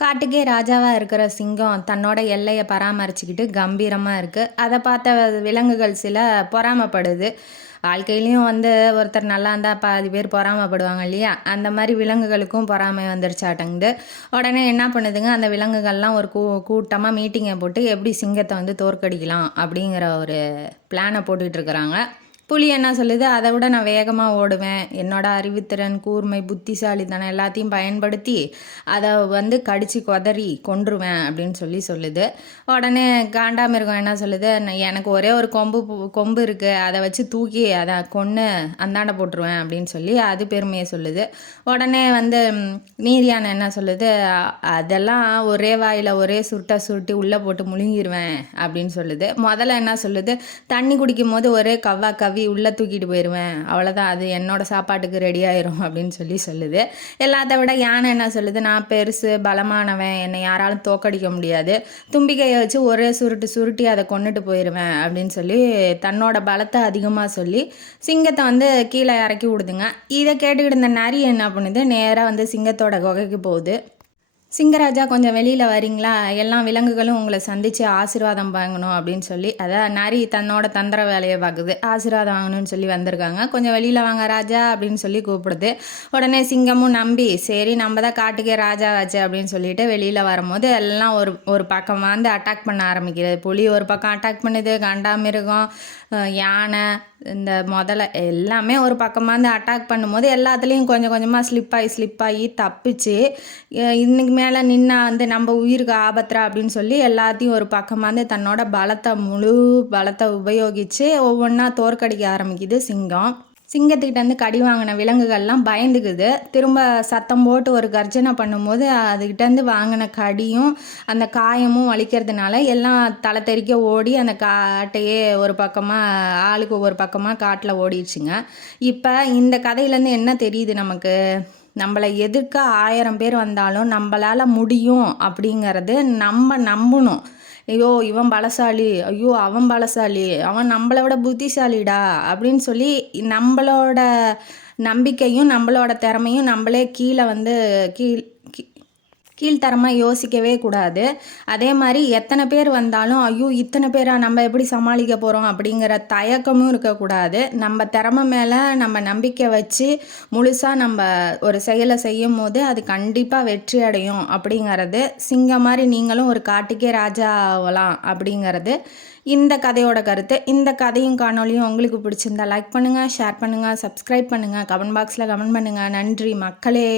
காட்டுக்கே ராஜாவாக இருக்கிற சிங்கம் தன்னோட எல்லையை பராமரிச்சுக்கிட்டு கம்பீரமாக இருக்குது. அதை பார்த்த விலங்குகள் சில பொறாமைப்படுது. வாழ்க்கையிலையும் ஒருத்தர் நல்லா இருந்தால் பாதி பேர் பொறாமைப்படுவாங்க இல்லையா? அந்த மாதிரி விலங்குகளுக்கும் பொறாமை வந்துருச்சாட்டங்குது. உடனே என்ன பண்ணுதுங்க, அந்த விலங்குகள்லாம் ஒரு கூட்டமாக மீட்டிங்கை போட்டு எப்படி சிங்கத்தை தோற்கடிக்கலாம் அப்படிங்கிற ஒரு பிளானை போட்டுட்ருக்குறாங்க. புலி என்ன சொல்லுது, அதை விட நான் வேகமாக ஓடுவேன், என்னோட அறிவுத்திறன், கூர்மை, புத்திசாலித்தனம் எல்லாத்தையும் பயன்படுத்தி அதை கடிச்சு கொதறி கொன்றுவேன் அப்படின்னு சொல்லுது. உடனே காண்டாமிருகம் என்ன சொல்லுது, எனக்கு ஒரே ஒரு கொம்பு இருக்குது, அதை வச்சு தூக்கி அதை கொன்று அந்தாண்ட போட்டுருவேன் அப்படின்னு சொல்லி அது பெருமையை சொல்லுது. உடனே நீரியானை என்ன சொல்லுது, அதெல்லாம் ஒரே வாயில் ஒரே சுருட்டி உள்ளே போட்டு முழுங்கிடுவேன் அப்படின்னு சொல்லுது. முதல்ல என்ன சொல்லுது, தண்ணி குடிக்கும் போது ஒரே கவ்வி உள்ளே தூக்கிட்டு போயிடுவேன், அவ்வளோதான், அது என்னோட சாப்பாட்டுக்கு ரெடி ஆயிரும் அப்படின்னு சொல்லுது. எல்லாத்த விட யானை என்ன சொல்லுது, நான் பெருசு பலமானவன், என்னை யாராலும் தோக்கடிக்க முடியாது, தும்பிக்கையை வச்சு ஒரே சுருட்டி அதை கொண்டுட்டு போயிடுவேன் அப்படின்னு சொல்லி தன்னோட பலத்தை அதிகமாக சொல்லி சிங்கத்தை கீழே இறக்கி விடுதுங்க. இதை கேட்டுக்கிட்டு இந்த நரி என்ன பண்ணுது, நேராக சிங்கத்தோட குகைக்கு போகுது. சிங்கராஜா கொஞ்சம் வெளியில் வரீங்களா, எல்லா விலங்குகளும் உங்களை சந்தித்து ஆசீர்வாதம் வாங்கணும் அப்படின்னு சொல்லி, அதான் நரி தன்னோட தந்திர வேலையை பார்க்குது. ஆசீர்வாதம் வாங்கணும்னு சொல்லி வந்திருக்காங்க, கொஞ்சம் வெளியில் வாங்க ராஜா அப்படின்னு சொல்லி கூப்பிடுது. உடனே சிங்கமும் நம்பி சரி நம்ம தான் காட்டுக்கே ராஜாவாச்சு அப்படின்னு சொல்லிட்டு வெளியில் வரும்போது எல்லாம் ஒரு பக்கம் அட்டாக் பண்ண ஆரம்பிக்கிறது. புலி ஒரு பக்கம் அட்டாக் பண்ணுது, காண்டாமிருகம், யானை, இந்த முதல்ல எல்லாமே ஒரு பக்கமாக அட்டாக் பண்ணும்போது எல்லாத்துலேயும் கொஞ்சம் கொஞ்சமாக ஸ்லிப்பாகி தப்பிச்சு இன்னைக்கு மேலே நின்னா நம்ம உயிருக்கு ஆபத்துறா அப்படின்னு சொல்லி எல்லாத்தையும் ஒரு பக்கமாக தன்னோட முழு பலத்தை உபயோகித்து ஒவ்வொன்றா தோற்கடிக்க ஆரம்பிக்குது சிங்கம். சிங்கத்துக்கிட்ட கடி வாங்கின விலங்குகள்லாம் பயந்துக்குது. திரும்ப சத்தம் போட்டு ஒரு கர்ஜனை பண்ணும்போது அதுக்கிட்டேருந்து வாங்கின கடியும் அந்த காயமும் வலிக்கிறதுனால எல்லாம் தலை தெறிக்க ஓடி அந்த காட்டையே ஒரு பக்கமாக ஆளுக்கு ஒவ்வொரு பக்கமாக காட்டில் ஓடிடுச்சுங்க. இப்போ இந்த கதையிலேருந்து என்ன தெரியுது நமக்கு, நம்மளை எதிர்க்க 1000 பேர் வந்தாலும் நம்மளால் முடியும் அப்படிங்கிறது நம்ம நம்பணும். ஐயோ இவன் பலசாலி, ஐயோ அவன் பலசாலி, அவன் நம்மளை விட புத்திசாலிடா அப்படின்னு சொல்லி நம்மளோட நம்பிக்கையும் நம்மளோட திறமையும் நம்மளே கீழ்த்தரமாக யோசிக்கவே கூடாது. அதே மாதிரி எத்தனை பேர் வந்தாலும் ஐயோ இத்தனை பேரா நம்ம எப்படி சமாளிக்க போகிறோம் அப்படிங்கிற தயக்கமும் இருக்கக்கூடாது. நம்ம திறமை மேலே நம்ம நம்பிக்கை வச்சு முழுசாக நம்ம ஒரு செயலை செய்யும் போது அது கண்டிப்பாக வெற்றி அடையும் அப்படிங்கிறது. சிங்கம் மாதிரி நீங்களும் ஒரு காட்டுக்கே ராஜா ஆகலாம் அப்படிங்கிறது இந்த கதையோட கருத்து. இந்த கதையும் காணொலியும் உங்களுக்கு பிடிச்சிருந்தா லைக் பண்ணுங்கள், ஷேர் பண்ணுங்கள், சப்ஸ்கிரைப் பண்ணுங்கள், கமெண்ட் பாக்ஸில் கமெண்ட் பண்ணுங்கள். நன்றி மக்களே.